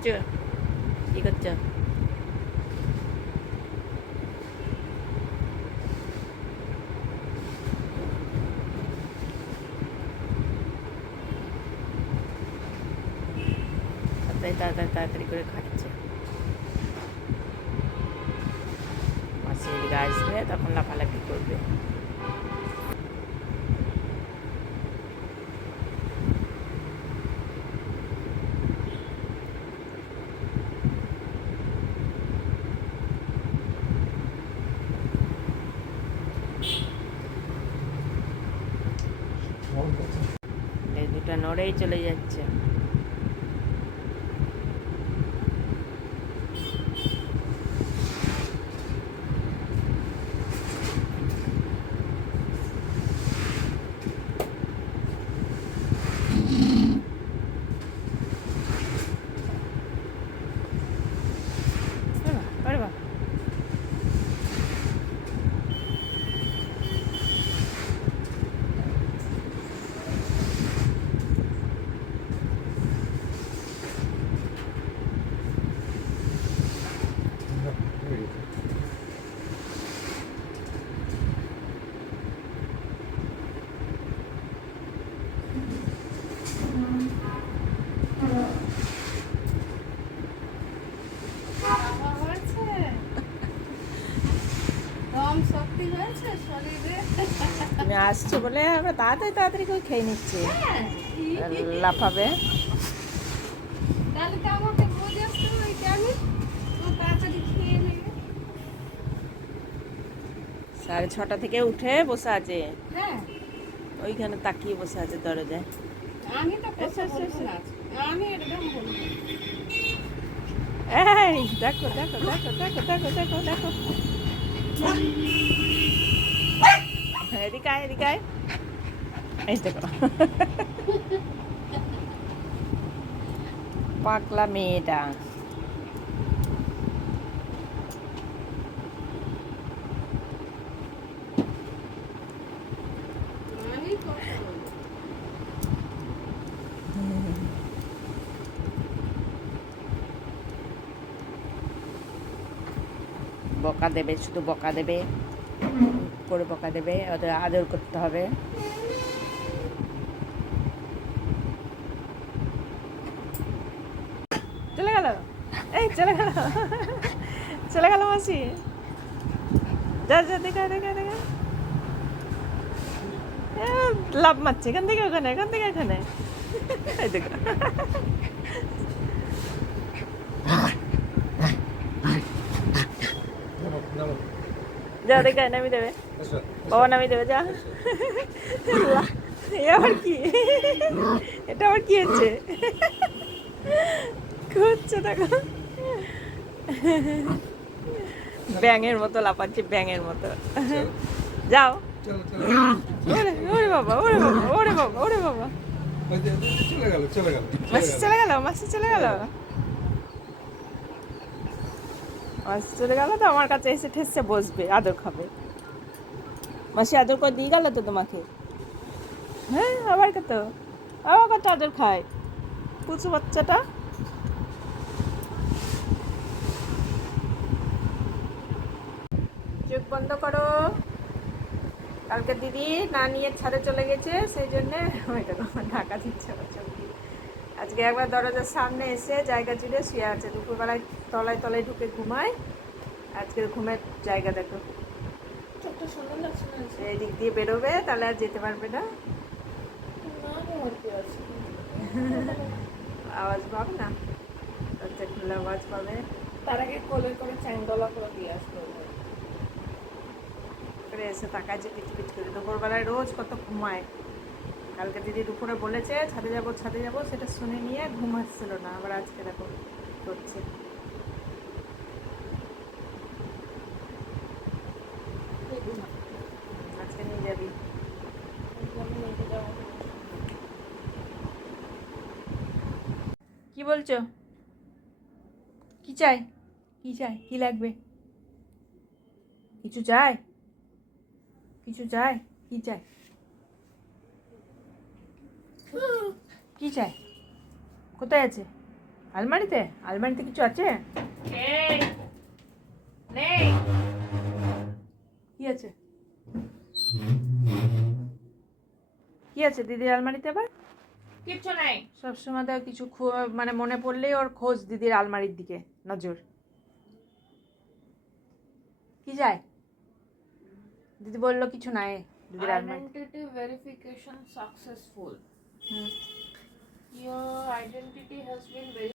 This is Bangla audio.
বুঝছ কি করছ তাড়াতাড়ি তাড়াতাড়ি তাড়াতাড়ি করে খাচ্ছে মাসি এদিকে আসবে তখন লাফালাফি করবে দুটো নড়েই চলে যাচ্ছে ওরে বাবা, ওরে বাবা। বাবা হয়েছে দম শক্তি হয়েছে শরীরে তুমি আসছো বলে আমরা তাড়াতাড়ি তাড়াতাড়ি করে খেয়ে নিচ্ছি। হ্যাঁ, লাফাবে সাড়ে ছটা থেকে উঠে বসে আছে। হ্যাঁ। ওইখানে তাকিয়ে বসে আছে দরজায়। আমি তো একদম এই দেখো দেখো দেখো দেখো দেখো দেখো দেখো। এদিকে আয় এদিকে এই দেখো পাকলা মেয়েটা বকা দেবে শুধু বকা দেবে করে বকা দেবে, ওদের আদর করতে হবে। চলে গেল? এই, চলে গেল। চলে গেল মাসি। যা যা, দেখা দেখা দেখা। লাভ মারছে। এখান থেকে, ওখানে, এখান থেকে, এখানে। যা, দেখা নামি দেবে। বাবা নামি দেবে যা। আবার কি? এটা আবার কি হচ্ছে? হচ্ছে দেখো। ব্যাঙের মতো লাফাচ্ছে ব্যাঙের মতো। যাও। ওরে ওরে বাবা ওরে বাবা ওরে বাবা ওরে বাবা। চলে গেল চলে গেল মাসি চলে গেল মাসি চলে গেল। মাসি চলে গেল তো আমার কাছে এসে ঠেসে বসবে আদর খাবে। মাসি আদর করে দিয়ে গেল তো তোমাকে? হ্যাঁ আবার কত? আবার কত আদর খায়? কুচু বাচ্চাটা? চোখ বন্ধ করো। কালকে দিদি না নিয়ে ছাদে চলে গেছে, সেই জন্যে ওইটা তোমার ঢাকা দিচ্ছে আজকে একবার দরজার সামনে এসে জায়গা জুড়ে শুয়ে আছে। দুপুরবেলায় তলায় তলায় ঢুকে ঘুমায়। আজকের ঘুমের জায়গা দেখো। চোখটা সুন্দর লাগছে না এই দিক দিয়ে বেরোবে তাহলে আর যেতে পারবে না। আওয়াজ পাবে না? দরজা খুলে আওয়াজ পাবে। তার আগে কোলে করে চ্যাংদলা করে দিয়ে আসতে হবে। করে এসে তাকায় যে পিচ পিচ করে। দুপুরবেলায় রোজ কত ঘুমায়। কালকে দিদি দুপুরে বলেছে ছাদে যাব ছাদে যাব সেটা শুনে নিয়ে ঘুম আসছিল না। আবার আজকে দেখো করছে আজকে নিয়ে যাবি কি বলছো? কি চাই? কি চাই? কি লাগবে? কিছু চাই? কিছু চাই? কি চাই? কি চাই? কোথায় আছে? আলমারিতে? আলমারিতে কিছু আছে? নেই। কি আছে? কি আছে দিদির আলমারিতে আবার? কিচ্ছু নাই। সবসময় তো কিছু মানে মনে পড়লেই ওর খোঁজ দিদির আলমারির দিকে নজর। কি যায়? দিদি বলল কিছু নাই দিদির identity verification successful your identity has been.